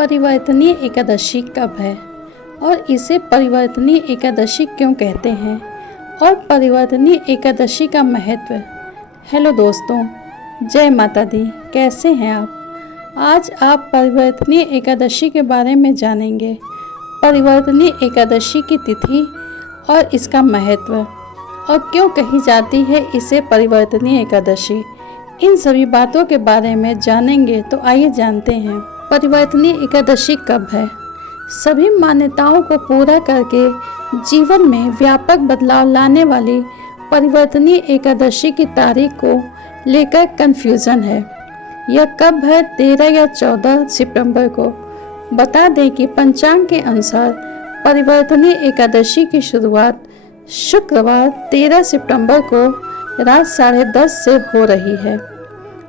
परिवर्तनीय एकादशी कब है और इसे परिवर्तनीय एकादशी क्यों कहते हैं और परिवर्तनीय एकादशी का महत्व। हेलो दोस्तों, जय माता दी। कैसे हैं आप? आज आप परिवर्तनीय एकादशी के बारे में जानेंगे। परिवर्तनीय एकादशी की तिथि और इसका महत्व और क्यों कही जाती है इसे परिवर्तनीय एकादशी। इन सभी बातों के बारे में जानेंगे, तो आइए जानते हैं परिवर्तनीय एकादशी कब है। सभी मान्यताओं को पूरा करके जीवन में व्यापक बदलाव लाने वाली परिवर्तनीय एकादशी की तारीख को लेकर कन्फ्यूज़न है। यह कब है, 13 या 14 सितंबर को। बता दें कि पंचांग के अनुसार परिवर्तनीय एकादशी की शुरुआत शुक्रवार 13 सितंबर को रात 10:30 से हो रही है।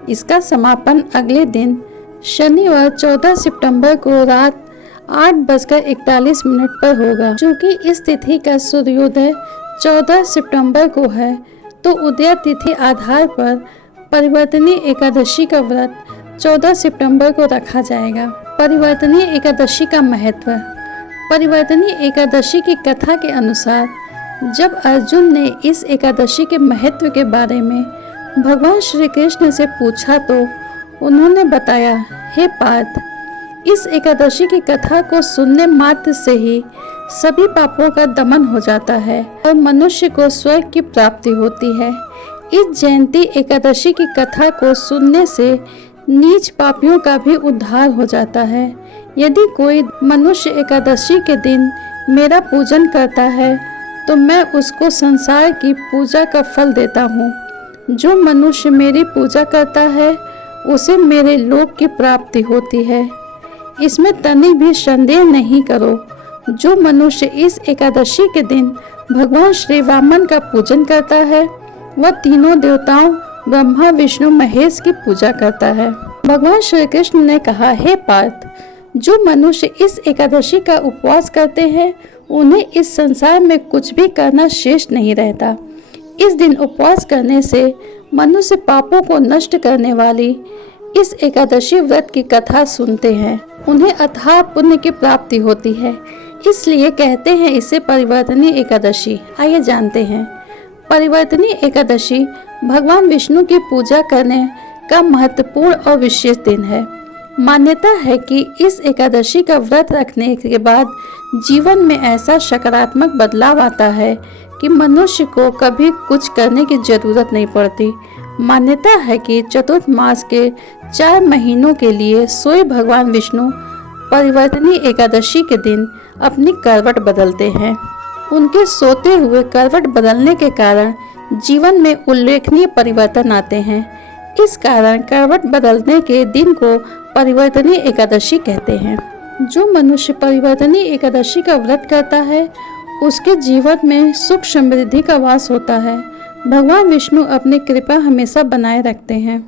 इसका समापन अगले दिन शनिवार 14 सितंबर को रात 8:41 पर होगा। चूँकि इस तिथि का सूर्योदय 14 सितंबर को है, तो उदय तिथि आधार पर परिवर्तनीय एकादशी का व्रत 14 सितंबर को रखा जाएगा। परिवर्तनीय एकादशी का महत्व। परिवर्तनीय एकादशी की कथा के अनुसार जब अर्जुन ने इस एकादशी के महत्व के बारे में भगवान श्री कृष्ण से पूछा, तो उन्होंने बताया, हे पार्थ, इस एकादशी की कथा को सुनने मात्र से ही सभी पापों का दमन हो जाता है और मनुष्य को स्वर्ग की प्राप्ति होती है। इस जयंती एकादशी की कथा को सुनने से नीच पापियों का भी उद्धार हो जाता है। यदि कोई मनुष्य एकादशी के दिन मेरा पूजन करता है, तो मैं उसको संसार की पूजा का फल देता हूँ। जो मनुष्य मेरी पूजा करता है, उसे मेरे लोक की प्राप्ति होती है। इसमें तनिक भी संदेह नहीं करो। जो मनुष्य इस एकादशी के दिन भगवान श्री वामन का पूजन करता है, वह तीनों देवताओं ब्रह्मा, विष्णु, महेश की पूजा करता है। भगवान श्री कृष्ण ने कहा, हे पार्थ, जो मनुष्य इस एकादशी का उपवास करते हैं, उन्हें इस संसार में कुछ भी करना शेष नहीं रहता। इस दिन उपवास करने से मनुष्य पापों को नष्ट करने वाली इस एकादशी व्रत की कथा सुनते हैं, उन्हें अथाह पुण्य की प्राप्ति होती है। इसलिए कहते हैं इसे परिवर्तनीय एकादशी। आइए जानते हैं। परिवर्तनीय एकादशी भगवान विष्णु की पूजा करने का महत्वपूर्ण और विशेष दिन है। मान्यता है कि इस एकादशी का व्रत रखने के बाद जीवन में ऐसा सकारात्मक बदलाव आता है कि मनुष्य को कभी कुछ करने की जरूरत नहीं पड़ती। मान्यता है कि चतुर्थ मास के 4 महीनों के लिए स्वयं भगवान विष्णु परिवर्तनीय एकादशी के दिन अपनी करवट बदलते हैं। उनके सोते हुए करवट बदलने के कारण जीवन में उल्लेखनीय परिवर्तन आते हैं। इस कारण करवट बदलने के दिन को परिवर्तनीय एकादशी कहते हैं। जो मनुष्य परिवर्तनीय एकादशी का व्रत करता है, उसके जीवन में सुख समृद्धि का वास होता है। भगवान विष्णु अपनी कृपा हमेशा बनाए रखते हैं।